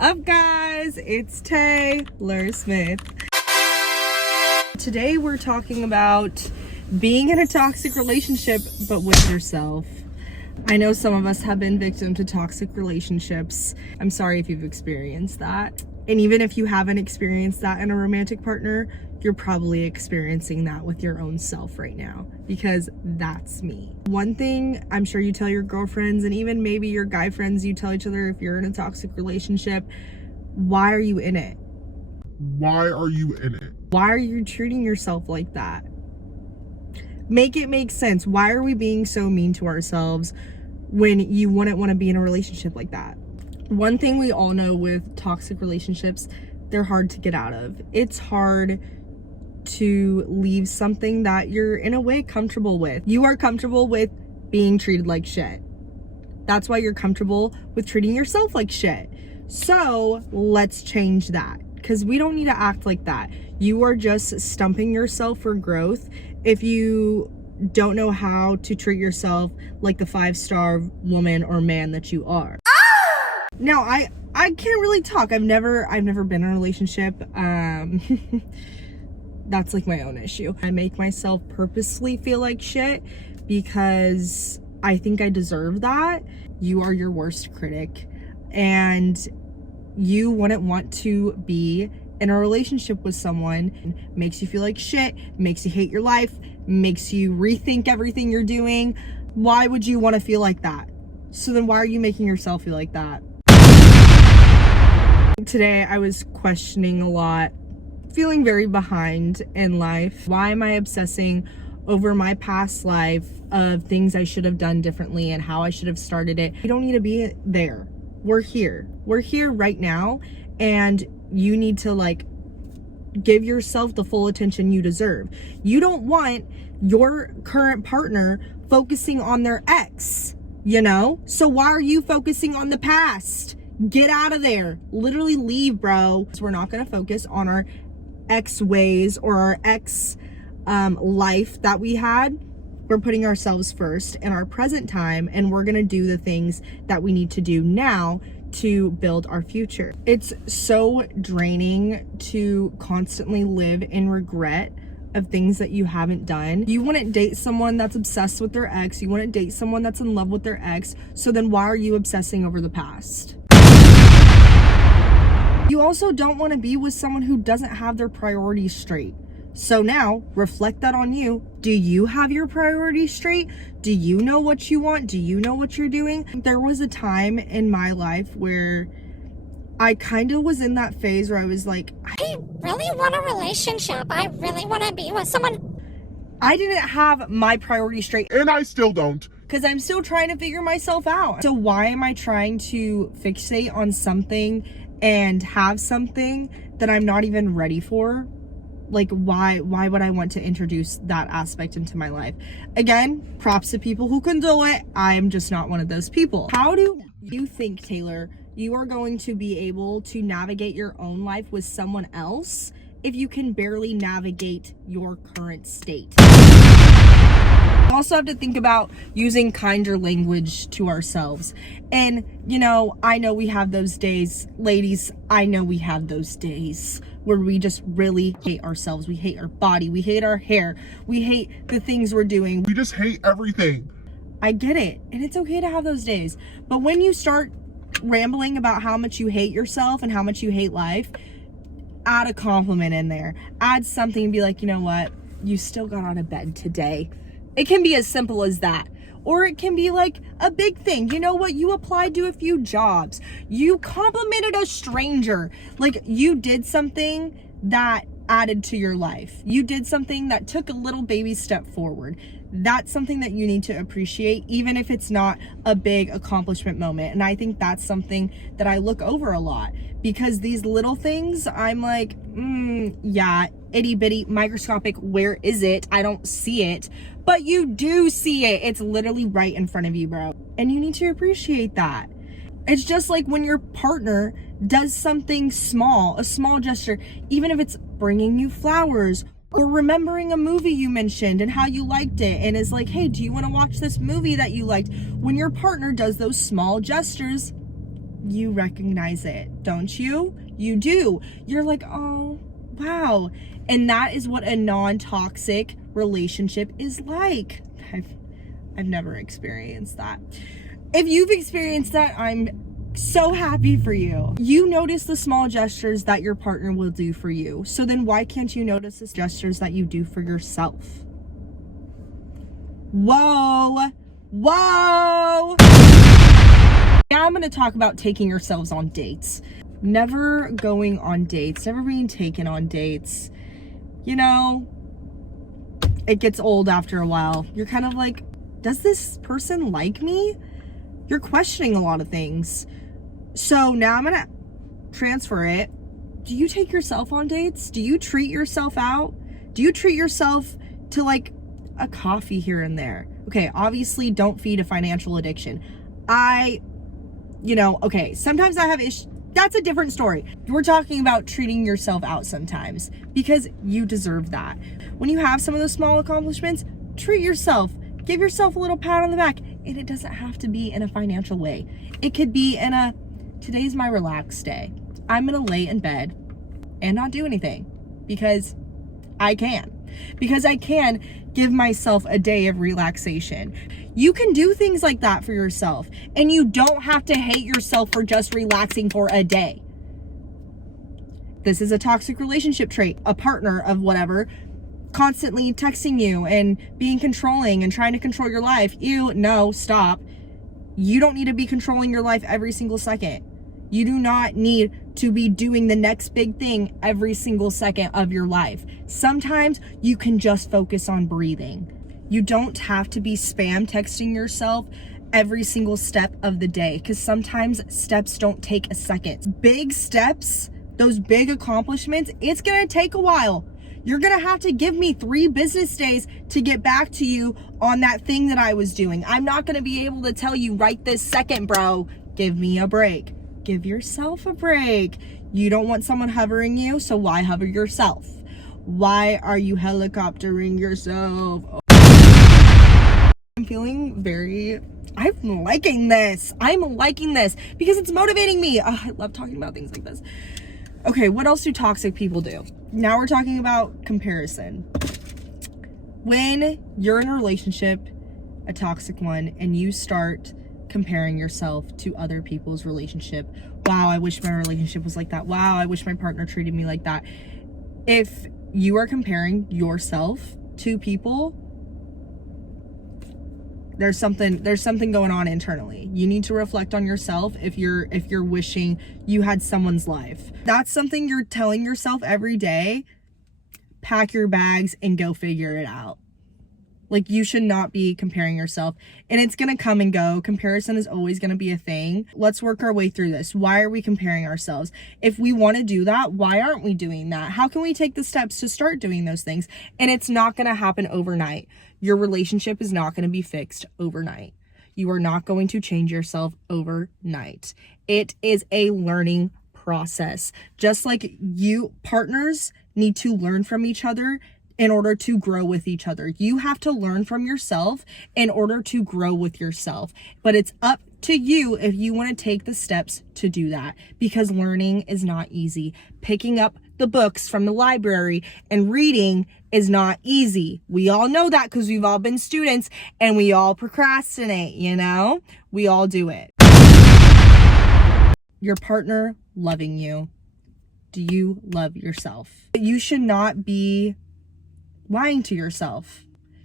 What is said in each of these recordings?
up, guys? It's Taylor Smith. Today we're talking about being in a toxic relationship, but with yourself. I know some of us have been victim to toxic relationships. I'm sorry if you've experienced that. And even if you haven't experienced that in a romantic partner, you're probably experiencing that with your own self right now, because that's me. One thing I'm sure you tell your girlfriends, and even maybe your guy friends, you tell each other if you're in a toxic relationship, why are you in it? Why are you in it? Why are you treating yourself like that? Make it make sense. Why are we being so mean to ourselves when you wouldn't want to be in a relationship like that? One thing we all know with toxic relationships, they're hard to get out of. It's hard to leave something that you're in a way comfortable with. You are comfortable with being treated like shit. That's why you're comfortable with treating yourself like shit. So let's change that, because we don't need to act like that. You are just stumping yourself for growth if you don't know how to treat yourself like the 5-star woman or man that you are. Now, I can't really talk. I've never been in a relationship. That's like my own issue. I make myself purposely feel like shit because I think I deserve that. You are your worst critic, and you wouldn't want to be in a relationship with someone who makes you feel like shit, makes you hate your life, makes you rethink everything you're doing. Why would you want to feel like that? So then why are you making yourself feel like that? Today I was questioning a lot, feeling very behind in life. Why am I obsessing over my past life of things I should have done differently and how I should have started it? You don't need to be there. We're here right now, and you need to give yourself the full attention you deserve. You don't want your current partner focusing on their ex, so why are you focusing on the past? Get out of there. Literally leave, bro. So we're not going to focus on our ex ways or our ex life that we had. We're putting ourselves first in our present time, and we're going to do the things that we need to do now to build our future. It's so draining to constantly live in regret of things that you haven't done. You wouldn't date someone that's obsessed with their ex. You wouldn't date someone that's in love with their ex. So then why are you obsessing over the past? You also don't want to be with someone who doesn't have their priorities straight. So now, reflect that on you. Do you have your priorities straight? Do you know what you want? Do you know what you're doing? There was a time in my life where I kind of was in that phase where I was like, I really want a relationship. I really want to be with someone. I didn't have my priorities straight. And I still don't. Because I'm still trying to figure myself out. So why am I trying to fixate on something and have something that I'm not even ready for? Why would I want to introduce that aspect into my life? Again, props to people who can do it. I'm just not one of those people. How do you think, Taylor, you are going to be able to navigate your own life with someone else if you can barely navigate your current state? We also have to think about using kinder language to ourselves. And, I know we have those days, ladies, I know we have those days where we just really hate ourselves. We hate our body. We hate our hair. We hate the things we're doing. We just hate everything. I get it. And it's okay to have those days. But when you start rambling about how much you hate yourself and how much you hate life, add a compliment in there. Add something and be like, you know what? You still got out of bed today. It can be as simple as that. Or it can be like a big thing. You know what? You applied to a few jobs. You complimented a stranger. You did something that added to your life. You did something that took a little baby step forward. That's something that you need to appreciate, even if it's not a big accomplishment moment. And I think that's something that I look over a lot, because these little things, I'm like, yeah, itty bitty, microscopic, where is it? I don't see it. But you do see it. It's literally right in front of you, bro. And you need to appreciate that. It's just like when your partner does something small, a small gesture, even if it's bringing you flowers or remembering a movie you mentioned and how you liked it, and is like, hey, do you want to watch this movie that you liked? When your partner does those small gestures, you recognize it, don't you? You do. You're like, oh, wow. And that is what a non-toxic relationship is like. I've never experienced that. If you've experienced that, I'm so happy for you. You notice the small gestures that your partner will do for you. So then why can't you notice the gestures that you do for yourself? Whoa. Whoa. Now I'm going to talk about taking yourselves on dates. Never going on dates, never being taken on dates. You know, it gets old after a while. You're kind of like, does this person like me? You're questioning a lot of things. So now I'm gonna transfer it. Do you take yourself on dates? Do you treat yourself out? Do you treat yourself to like a coffee here and there? Okay, obviously don't feed a financial addiction. Okay, sometimes I have issues. That's a different story. We're talking about treating yourself out sometimes because you deserve that. When you have some of those small accomplishments, treat yourself. Give yourself a little pat on the back. And it doesn't have to be in a financial way. It could be in a, today's my relaxed day. I'm gonna lay in bed and not do anything because I can. Because I can give myself a day of relaxation. You can do things like that for yourself, and you don't have to hate yourself for just relaxing for a day. This is a toxic relationship trait. A partner of whatever constantly texting you and being controlling and trying to control your life. No, stop. You don't need to be controlling your life every single second. You do not need to be doing the next big thing every single second of your life. Sometimes you can just focus on breathing. You don't have to be spam texting yourself every single step of the day, because sometimes steps don't take a second. Big steps, those big accomplishments, it's gonna take a while. You're gonna have to give me 3 business days to get back to you on that thing that I was doing. I'm not gonna be able to tell you right this second, bro. Give me a break. Give yourself a break. You don't want someone hovering you, so why hover yourself? Why are you helicoptering yourself? I'm feeling I'm liking this. I'm liking this because it's motivating me. I love talking about things like this. Okay, what else do toxic people do? Now we're talking about comparison. When you're in a relationship, a toxic one, and you start comparing yourself to other people's relationship. Wow, I wish my relationship was like that. Wow, I wish my partner treated me like that. If you are comparing yourself to people, there's something going on internally. You need to reflect on yourself if you're wishing you had someone's life. That's something you're telling yourself every day. Pack your bags and go figure it out. Like, you should not be comparing yourself, and it's gonna come and go. Comparison is always gonna be a thing. Let's work our way through this. Why are we comparing ourselves? If we want to do that, why aren't we doing that? How can we take the steps to start doing those things? And it's not gonna happen overnight. Your relationship is not gonna be fixed overnight. You are not going to change yourself overnight. It is a learning process. Just like you partners need to learn from each other in order to grow with each other. You have to learn from yourself in order to grow with yourself. But it's up to you if you want to take the steps to do that, because learning is not easy. Picking up the books from the library and reading is not easy. We all know that because we've all been students and we all procrastinate, you know? We all do it. Your partner loving you. Do you love yourself? You should not be lying to yourself.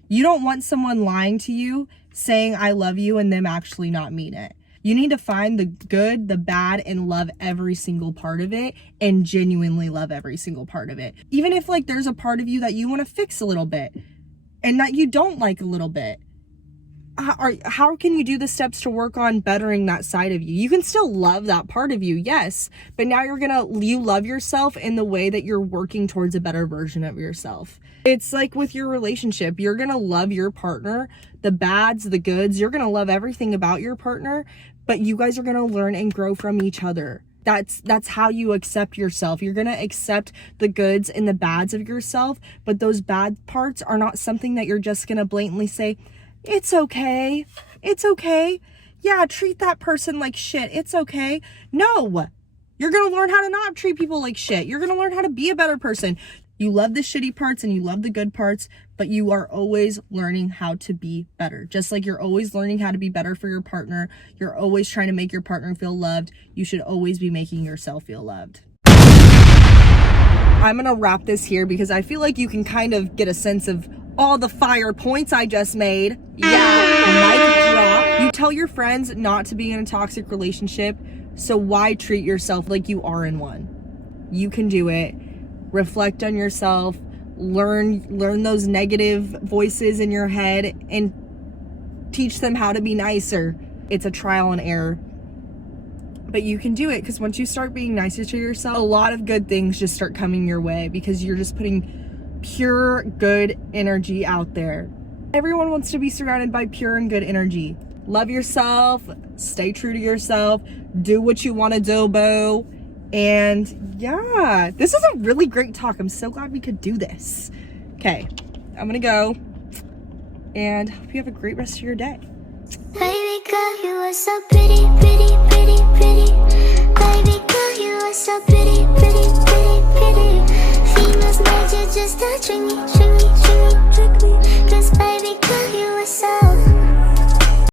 You don't want someone lying to you, saying I love you, and them actually not mean it. You need to find the good, the bad, and love every single part of it, and genuinely love every single part of it. Even if like there's a part of you that you want to fix a little bit and that you don't like a little bit. How can you do the steps to work on bettering that side of you? You can still love that part of you, yes, but now you love yourself in the way that you're working towards a better version of yourself. It's like with your relationship, you're gonna love your partner, the bads, the goods, you're gonna love everything about your partner, but you guys are gonna learn and grow from each other. That's how you accept yourself. You're gonna accept the goods and the bads of yourself, but those bad parts are not something that you're just gonna blatantly say, it's okay. It's okay. Yeah, treat that person like shit. It's okay. No, you're going to learn how to not treat people like shit. You're going to learn how to be a better person. You love the shitty parts and you love the good parts, but you are always learning how to be better. Just like you're always learning how to be better for your partner. You're always trying to make your partner feel loved. You should always be making yourself feel loved. I'm going to wrap this here because I feel like you can kind of get a sense of all the fire points I just made. Yeah, mic drop. You tell your friends not to be in a toxic relationship, so why treat yourself like you are in one? You can do it. Reflect on yourself. Learn those negative voices in your head and teach them how to be nicer. It's a trial and error. But you can do it, because once you start being nicer to yourself, a lot of good things just start coming your way because you're just putting pure good energy out there. Everyone wants to be surrounded by pure and good energy. Love yourself, stay true to yourself, do what you want to do, boo. And yeah, this was a really great talk. I'm so glad we could do this. Okay, I'm gonna go and hope you have a great rest of your day. Baby girl, you are so pretty, pretty, pretty, pretty. Baby girl, you are so pretty, pretty, pretty, pretty. Females made you just to trick me, trick me, trick me, trick me.